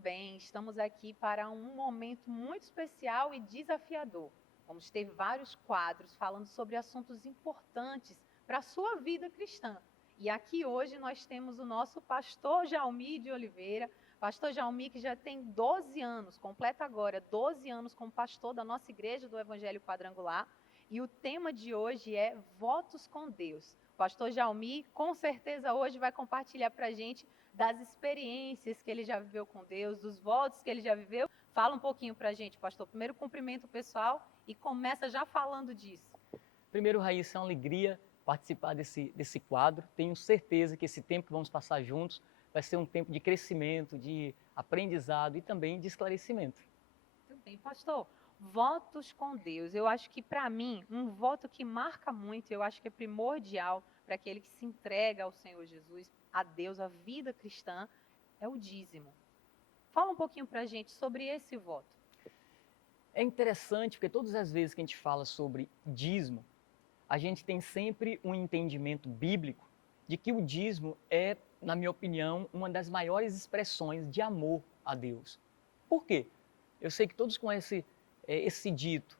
bem, estamos aqui para um momento muito especial e desafiador. Vamos ter vários quadros falando sobre assuntos importantes para a sua vida cristã. E aqui hoje nós temos o nosso pastor Jalmi de Oliveira. Pastor Jalmi, que já tem 12 anos, completa agora 12 anos como pastor da nossa igreja do Evangelho Quadrangular. E o tema de hoje é Votos com Deus. O pastor Jalmi, com certeza, hoje vai compartilhar para a gente das experiências que ele já viveu com Deus, dos votos que ele já viveu. Fala um pouquinho para a gente, pastor. Primeiro, cumprimento o pessoal e começa já falando disso. Primeiro, Raíssa, é uma alegria participar desse quadro. Tenho certeza que esse tempo que vamos passar juntos vai ser um tempo de crescimento, de aprendizado e também de esclarecimento. Muito bem, pastor. Votos com Deus. Eu acho que, para mim, um voto que marca muito, eu acho que é primordial para aquele que se entrega ao Senhor Jesus, a Deus, a vida cristã, é o dízimo. Fala um pouquinho para a gente sobre esse voto. É interessante porque todas as vezes que a gente fala sobre dízimo, a gente tem sempre um entendimento bíblico de que o dízimo é, na minha opinião, uma das maiores expressões de amor a Deus. Por quê? Eu sei que todos conhecem esse dito,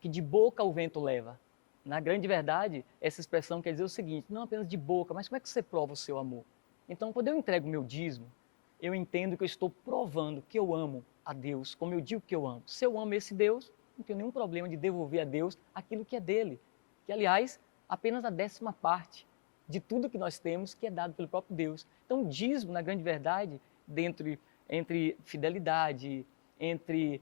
que de boca o vento leva. Na grande verdade, essa expressão quer dizer o seguinte, não apenas de boca, mas como é que você prova o seu amor? Então, quando eu entrego o meu dízimo, eu entendo que eu estou provando que eu amo a Deus, como eu digo que eu amo. Se eu amo esse Deus, não tenho nenhum problema de devolver a Deus aquilo que é dele. Que, aliás, apenas a 10ª parte de tudo que nós temos que é dado pelo próprio Deus. Então, o dízimo, na grande verdade, entre fidelidade, entre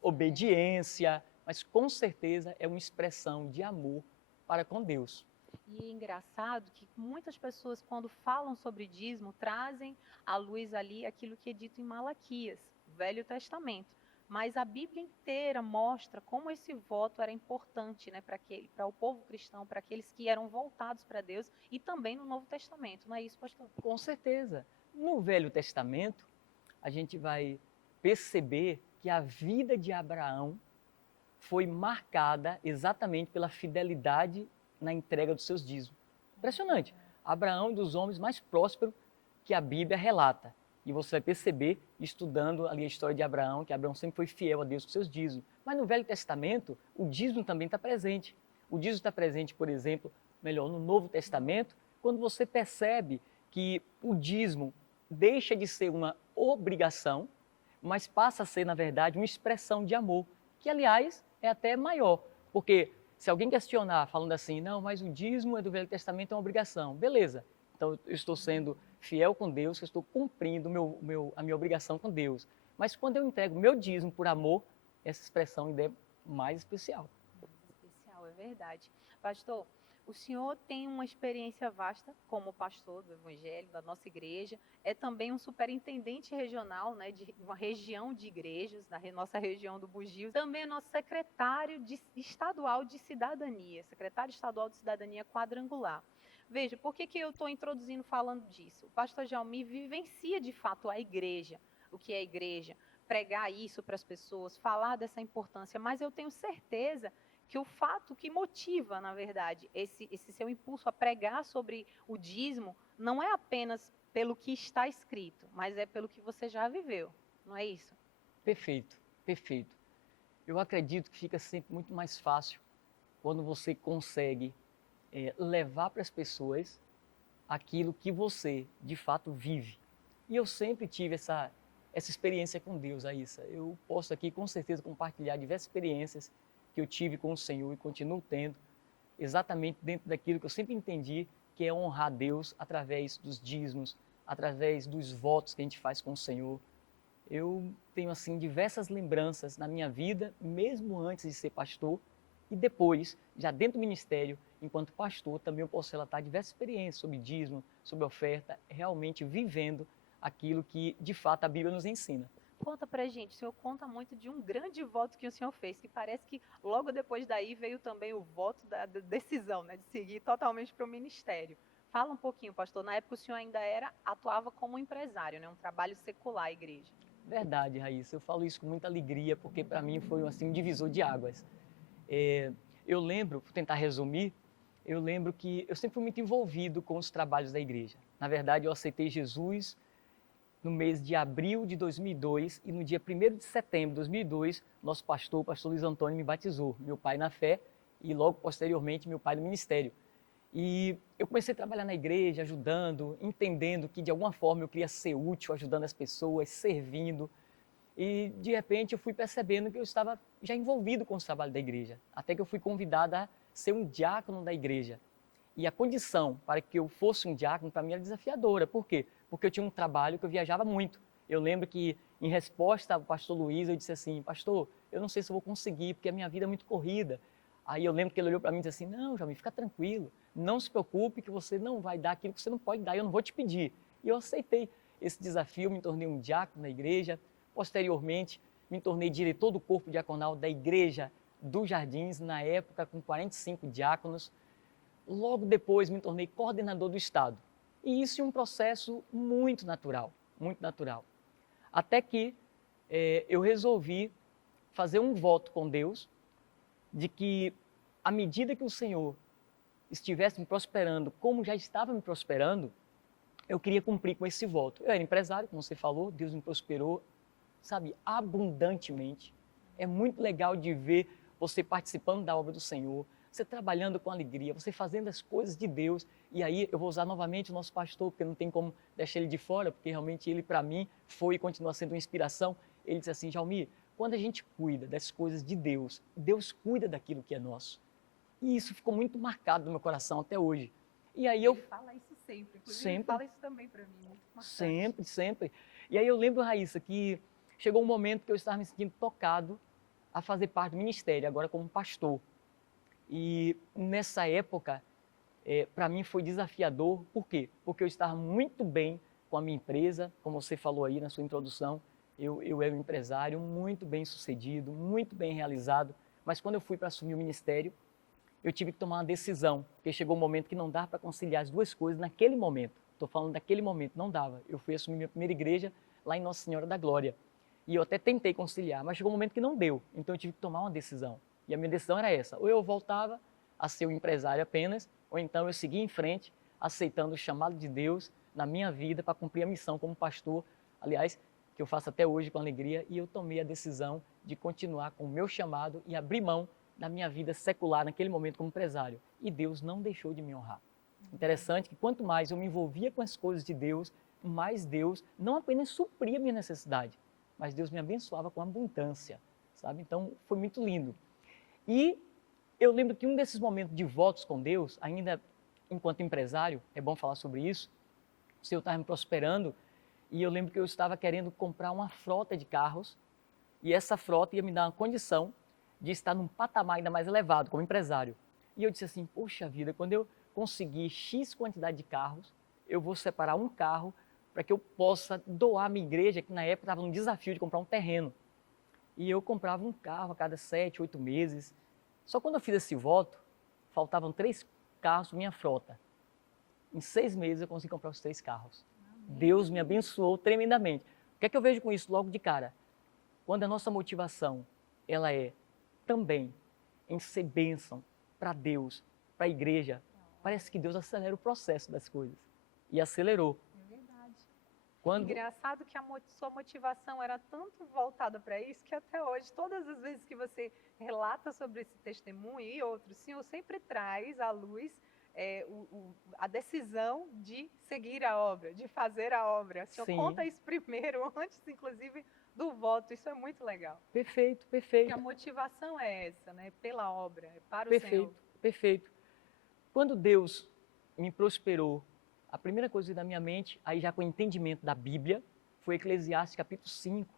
obediência, mas com certeza é uma expressão de amor para com Deus. E é engraçado que muitas pessoas, quando falam sobre dízimo, trazem à luz ali aquilo que é dito em Malaquias, Velho Testamento. Mas a Bíblia inteira mostra como esse voto era importante, né, para o povo cristão, para aqueles que eram voltados para Deus, e também no Novo Testamento, não é isso, pastor? Com certeza. No Velho Testamento, a gente vai perceber que a vida de Abraão foi marcada exatamente pela fidelidade na entrega dos seus dízimos. Impressionante. Abraão é um dos homens mais prósperos que a Bíblia relata. E você vai perceber, estudando ali a história de Abraão, que Abraão sempre foi fiel a Deus com seus dízimos. Mas no Velho Testamento, o dízimo também está presente. O dízimo está presente, por exemplo, no Novo Testamento, quando você percebe que o dízimo deixa de ser uma obrigação, mas passa a ser, na verdade, uma expressão de amor, que, aliás, é até maior. Porque se alguém questionar falando assim, não, mas o dízimo é do Velho Testamento, é uma obrigação. Beleza, então eu estou sendo fiel com Deus, eu estou cumprindo a minha obrigação com Deus. Mas quando eu entrego meu dízimo por amor, essa expressão ainda é mais especial. Especial, é verdade. Pastor, o senhor tem uma experiência vasta como pastor do Evangelho, da nossa igreja, é também um superintendente regional, né, de uma região de igrejas, na nossa região do Bugio, também é nosso estadual de cidadania, secretário estadual de cidadania quadrangular. Veja, por que eu estou introduzindo falando disso? O pastor Jalmi vivencia de fato a igreja, o que é a igreja, pregar isso para as pessoas, falar dessa importância, mas eu tenho certeza que o fato que motiva, na verdade, esse seu impulso a pregar sobre o dízimo não é apenas pelo que está escrito, mas é pelo que você já viveu, não é isso? Perfeito, perfeito. Eu acredito que fica sempre muito mais fácil quando você consegue levar para as pessoas aquilo que você, de fato, vive. E eu sempre tive essa experiência com Deus, Aissa. Eu posso aqui, com certeza, compartilhar diversas experiências que eu tive com o Senhor e continuo tendo, exatamente dentro daquilo que eu sempre entendi, que é honrar Deus através dos dízimos, através dos votos que a gente faz com o Senhor. Eu tenho, assim, diversas lembranças na minha vida, mesmo antes de ser pastor, e depois, já dentro do ministério, enquanto pastor, também eu posso relatar diversas experiências sobre dízimo, sobre oferta, realmente vivendo aquilo que, de fato, a Bíblia nos ensina. Conta pra gente, o senhor conta muito de um grande voto que o senhor fez, que parece que logo depois daí veio também o voto da decisão, né, de seguir totalmente para o ministério. Fala um pouquinho, pastor, na época o senhor ainda atuava como empresário, né, um trabalho secular à igreja. Verdade, Raíssa, eu falo isso com muita alegria, porque para mim foi assim, um divisor de águas. Eu lembro, vou tentar resumir, eu lembro que eu sempre fui muito envolvido com os trabalhos da igreja. Na verdade, eu aceitei Jesus no mês de abril de 2002, e no dia 1º de setembro de 2002, nosso pastor, o pastor Luiz Antônio, me batizou, meu pai na fé e logo posteriormente meu pai no ministério. E eu comecei a trabalhar na igreja, ajudando, entendendo que de alguma forma eu queria ser útil, ajudando as pessoas, servindo. E de repente eu fui percebendo que eu estava já envolvido com o trabalho da igreja, até que eu fui convidado a ser um diácono da igreja. E a condição para que eu fosse um diácono, para mim, era desafiadora. Por quê? Porque eu tinha um trabalho que eu viajava muito. Eu lembro que, em resposta ao pastor Luiz, eu disse assim, pastor, eu não sei se eu vou conseguir, porque a minha vida é muito corrida. Aí eu lembro que ele olhou para mim e disse assim, não, Jamil, fica tranquilo, não se preocupe que você não vai dar aquilo que você não pode dar, eu não vou te pedir. E eu aceitei esse desafio, me tornei um diácono na igreja. Posteriormente, me tornei diretor do corpo diaconal da igreja dos Jardins, na época com 45 diáconos. Logo depois me tornei coordenador do Estado. E isso é um processo muito natural, muito natural. Até que eu resolvi fazer um voto com Deus de que, à medida que o Senhor estivesse me prosperando, como já estava me prosperando, eu queria cumprir com esse voto. Eu era empresário, como você falou, Deus me prosperou, sabe, abundantemente. É muito legal de ver você participando da obra do Senhor, você trabalhando com alegria, você fazendo as coisas de Deus. E aí eu vou usar novamente o nosso pastor, porque não tem como deixar ele de fora, porque realmente ele, para mim, foi e continua sendo uma inspiração. Ele disse assim, Jalmir, quando a gente cuida das coisas de Deus, Deus cuida daquilo que é nosso. E isso ficou muito marcado no meu coração até hoje. E aí Ele fala isso sempre, inclusive ele fala isso também para mim, muito marcante. Sempre, sempre. E aí eu lembro, Raíssa, que chegou um momento que eu estava me sentindo tocado a fazer parte do ministério, agora como pastor. E nessa época, para mim foi desafiador. Por quê? Porque eu estava muito bem com a minha empresa, como você falou aí na sua introdução, eu era um empresário muito bem sucedido, muito bem realizado, mas quando eu fui para assumir o ministério, eu tive que tomar uma decisão, porque chegou um momento que não dava para conciliar as duas coisas naquele momento. Estou falando daquele momento, não dava. Eu fui assumir minha primeira igreja lá em Nossa Senhora da Glória. E eu até tentei conciliar, mas chegou um momento que não deu. Então eu tive que tomar uma decisão. E a minha decisão era essa: ou eu voltava a ser um empresário apenas, ou então eu seguia em frente, aceitando o chamado de Deus na minha vida para cumprir a missão como pastor, aliás, que eu faço até hoje com alegria. E eu tomei a decisão de continuar com o meu chamado e abrir mão da minha vida secular naquele momento como empresário. E Deus não deixou de me honrar. Interessante que quanto mais eu me envolvia com as coisas de Deus, mais Deus não apenas supria a minha necessidade, mas Deus me abençoava com abundância, sabe? Então foi muito lindo. E eu lembro que um desses momentos de votos com Deus, ainda enquanto empresário, é bom falar sobre isso, o Senhor estava me prosperando, e eu lembro que eu estava querendo comprar uma frota de carros, e essa frota ia me dar uma condição de estar num patamar ainda mais elevado como empresário. E eu disse assim, poxa vida, quando eu conseguir X quantidade de carros, eu vou separar um carro para que eu possa doar à minha igreja, que na época estava num desafio de comprar um terreno. E eu comprava um carro a cada 7, 8 meses. Só quando eu fiz esse voto, faltavam 3 carros para minha frota. Em 6 meses eu consegui comprar os 3 carros. Amém. Deus me abençoou tremendamente. O que é que eu vejo com isso logo de cara? Quando a nossa motivação ela é também em ser bênção para Deus, para a igreja, parece que Deus acelera o processo das coisas. E acelerou. É verdade. Engraçado que sua motivação era tanto voltada para isso, que até hoje, todas as vezes que você relata sobre esse testemunho e outros, o Senhor sempre traz à luz a decisão de seguir a obra, de fazer a obra. O Senhor Sim. conta isso primeiro, antes, inclusive, do voto. Isso é muito legal. Perfeito, perfeito. Porque a motivação é essa, né? Pela obra, é para o Perfeito, Senhor. perfeito. Quando Deus me prosperou, a primeira coisa da minha mente, aí já com o entendimento da Bíblia, foi Eclesiastes capítulo 5,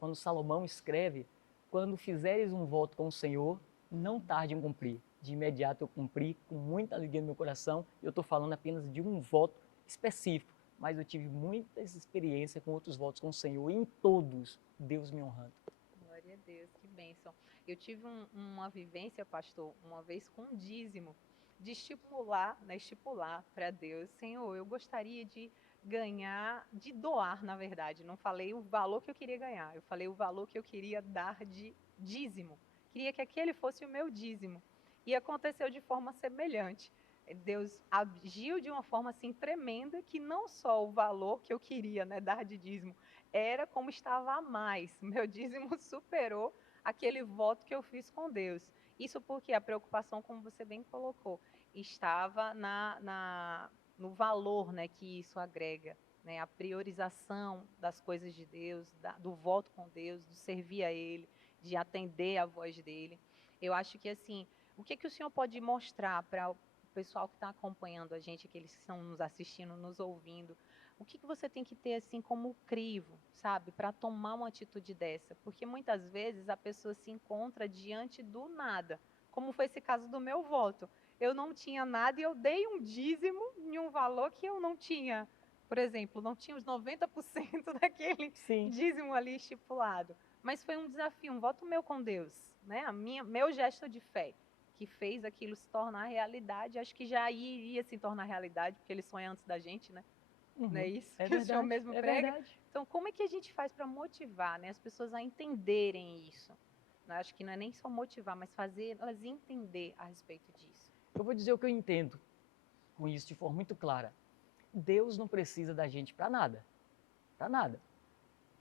quando Salomão escreve, quando fizeres um voto com o Senhor, não tarde em cumprir. De imediato eu cumpri, com muita alegria no meu coração. Eu estou falando apenas de um voto específico, mas eu tive muitas experiências com outros votos com o Senhor, e em todos, Deus me honrando. Glória a Deus, que bênção. Eu tive uma vivência, pastor, uma vez com um dízimo, de estipular para Deus, Senhor, eu gostaria de ganhar, de doar, na verdade. Não falei o valor que eu queria ganhar, eu falei o valor que eu queria dar de dízimo. Queria que aquele fosse o meu dízimo. E aconteceu de forma semelhante. Deus agiu de uma forma assim tremenda que não só o valor que eu queria, né, dar de dízimo, era como estava a mais. Meu dízimo superou aquele voto que eu fiz com Deus. Isso porque a preocupação, como você bem colocou, estava no valor, né, que isso agrega, né, a priorização das coisas de Deus, do voto com Deus, do servir a Ele, de atender a voz dele. Eu acho que assim, o que que o senhor pode mostrar para o pessoal que está acompanhando a gente, aqueles que estão nos assistindo, nos ouvindo, o que que você tem que ter assim como crivo, sabe, para tomar uma atitude dessa? Porque muitas vezes a pessoa se encontra diante do nada, como foi esse caso do meu voto. Eu não tinha nada e eu dei um dízimo em um valor que eu não tinha. Por exemplo, não tinha os 90% daquele Sim. dízimo ali estipulado. Mas foi um desafio, um voto meu com Deus, né? Meu gesto de fé que fez aquilo se tornar realidade. Acho que já iria se tornar realidade, porque ele sonha antes da gente, né? Não é Uhum. isso É que o senhor verdade, mesmo é prega? verdade. Então, como é que a gente faz para motivar, né, as pessoas a entenderem isso? Eu acho que não é nem só motivar, mas fazer elas entender a respeito disso. Eu vou dizer o que eu entendo com isso de forma muito clara. Deus não precisa da gente para nada, para nada.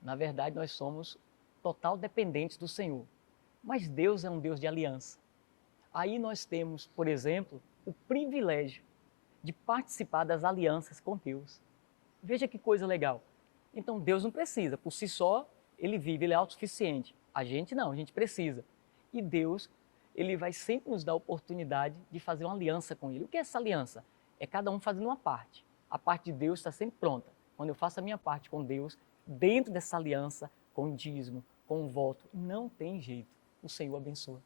Na verdade, nós somos total dependentes do Senhor. Mas Deus é um Deus de aliança. Aí nós temos, por exemplo, o privilégio de participar das alianças com Deus. Veja que coisa legal. Então Deus não precisa, por si só, ele vive, ele é autossuficiente. A gente não, a gente precisa. E Deus, ele vai sempre nos dar a oportunidade de fazer uma aliança com ele. O que é essa aliança? É cada um fazendo uma parte. A parte de Deus está sempre pronta. Quando eu faço a minha parte com Deus, dentro dessa aliança, com o dízimo, com o voto, não tem jeito. O Senhor abençoa.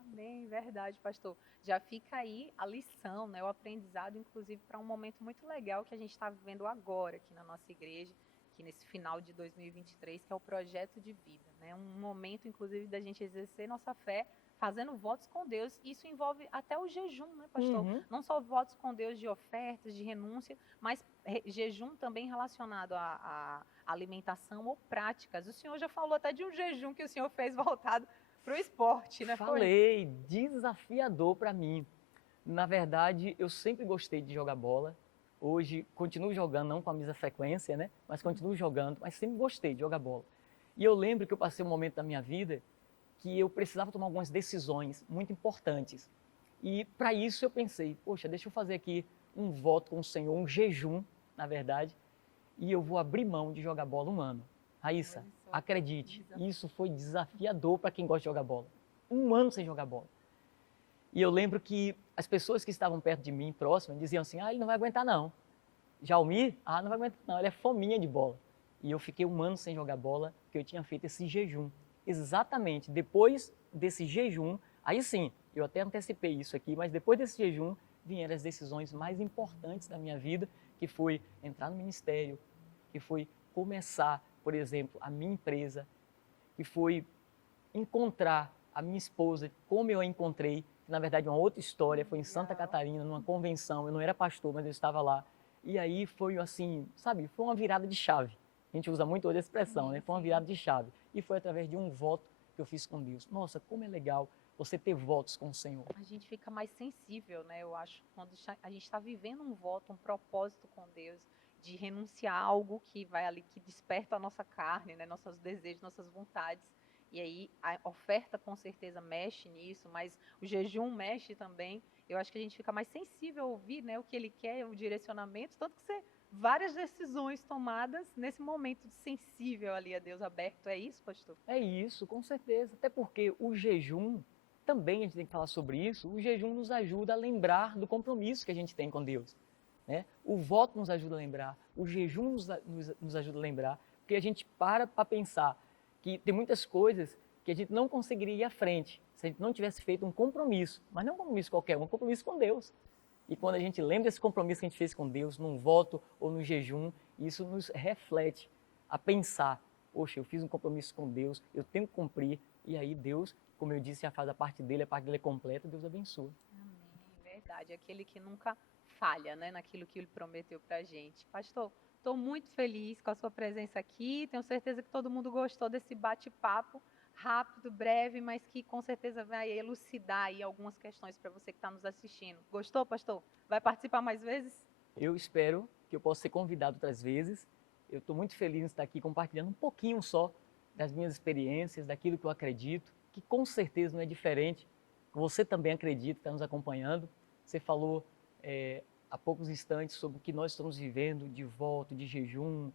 Amém, verdade, pastor. Já fica aí a lição, né, o aprendizado, inclusive, para um momento muito legal que a gente está vivendo agora aqui na nossa igreja, aqui nesse final de 2023, que é o projeto de vida, né? Um momento, inclusive, da gente exercer nossa fé fazendo votos com Deus. Isso envolve até o jejum, né, pastor? Uhum. Não só votos com Deus de ofertas, de renúncia, mas jejum também relacionado à alimentação ou práticas. O senhor já falou até de um jejum que o senhor fez voltado para o esporte, né? Foi? Falei, desafiador para mim. Na verdade, eu sempre gostei de jogar bola. Hoje continuo jogando, não com a mesma frequência, né? Mas continuo jogando, mas sempre gostei de jogar bola. E eu lembro que eu passei um momento da minha vida que eu precisava tomar algumas decisões muito importantes. E para isso eu pensei, poxa, deixa eu fazer aqui um voto com o Senhor, um jejum, na verdade, e eu vou abrir mão de jogar bola um ano. Raíssa, acredite, isso foi desafiador para quem gosta de jogar bola. Um ano sem jogar bola. E eu lembro que as pessoas que estavam perto de mim, próximas, diziam assim, ele não vai aguentar não. Jalmir, não vai aguentar não, ele é fominha de bola. E eu fiquei um ano sem jogar bola, porque eu tinha feito esse jejum. Exatamente, depois desse jejum, aí sim, eu até antecipei isso aqui, mas depois desse jejum, vieram as decisões mais importantes da minha vida, que foi entrar no ministério, que foi começar, por exemplo, a minha empresa, que foi encontrar a minha esposa, como eu a encontrei, que na verdade é uma outra história, foi em Santa Catarina, numa convenção, eu não era pastor, mas eu estava lá. E aí foi assim, sabe, foi uma virada de chave. A gente usa muito hoje a expressão, né? Foi uma virada de chave. E foi através de um voto que eu fiz com Deus. Nossa, como é legal você ter votos com o Senhor. A gente fica mais sensível, né? Eu acho, quando a gente está vivendo um voto, um propósito com Deus, de renunciar a algo que vai ali, que desperta a nossa carne, né? Nossos desejos, nossas vontades. E aí a oferta com certeza mexe nisso, mas o jejum mexe também. Eu acho que a gente fica mais sensível a ouvir, né, o que ele quer, o direcionamento, tanto que você várias decisões tomadas nesse momento sensível ali a Deus aberto. É isso, pastor? É isso, com certeza. Até porque o jejum, também a gente tem que falar sobre isso, o jejum nos ajuda a lembrar do compromisso que a gente tem com Deus. Né? O voto nos ajuda a lembrar, o jejum nos ajuda a lembrar, porque a gente para pensar que tem muitas coisas que a gente não conseguiria ir à frente se a gente não tivesse feito um compromisso, mas não um compromisso qualquer, um compromisso com Deus. E quando a gente lembra desse compromisso que a gente fez com Deus, num voto ou no jejum, isso nos reflete a pensar, poxa, eu fiz um compromisso com Deus, eu tenho que cumprir, e aí Deus, como eu disse, já faz a parte dele é completa, Deus abençoa. Amém, verdade. Aquele que nunca falha, né, naquilo que ele prometeu para a gente. Pastor, estou muito feliz com a sua presença aqui. Tenho certeza que todo mundo gostou desse bate-papo rápido, breve, mas que com certeza vai elucidar aí algumas questões para você que está nos assistindo. Gostou, pastor? Vai participar mais vezes? Eu espero que eu possa ser convidado outras vezes. Eu estou muito feliz em estar aqui compartilhando um pouquinho só das minhas experiências, daquilo que eu acredito, que com certeza não é diferente. Você também acredita, está nos acompanhando. Você falou há poucos instantes sobre o que nós estamos vivendo de voto, de jejum,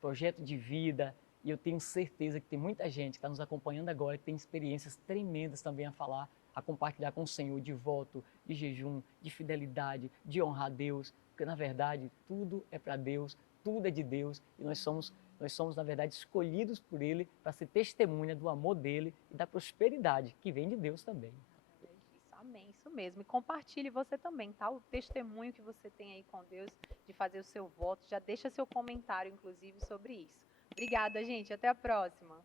projeto de vida. E eu tenho certeza que tem muita gente que está nos acompanhando agora que tem experiências tremendas também a falar, a compartilhar com o Senhor de voto, de jejum, de fidelidade, de honrar a Deus, porque na verdade tudo é para Deus, tudo é de Deus e nós somos na verdade escolhidos por Ele para ser testemunha do amor dele e da prosperidade que vem de Deus também. Através disso. Amém, isso mesmo. E compartilhe você também, tá? O testemunho que você tem aí com Deus de fazer o seu voto. Já deixa seu comentário, inclusive, sobre isso. Obrigada, gente. Até a próxima.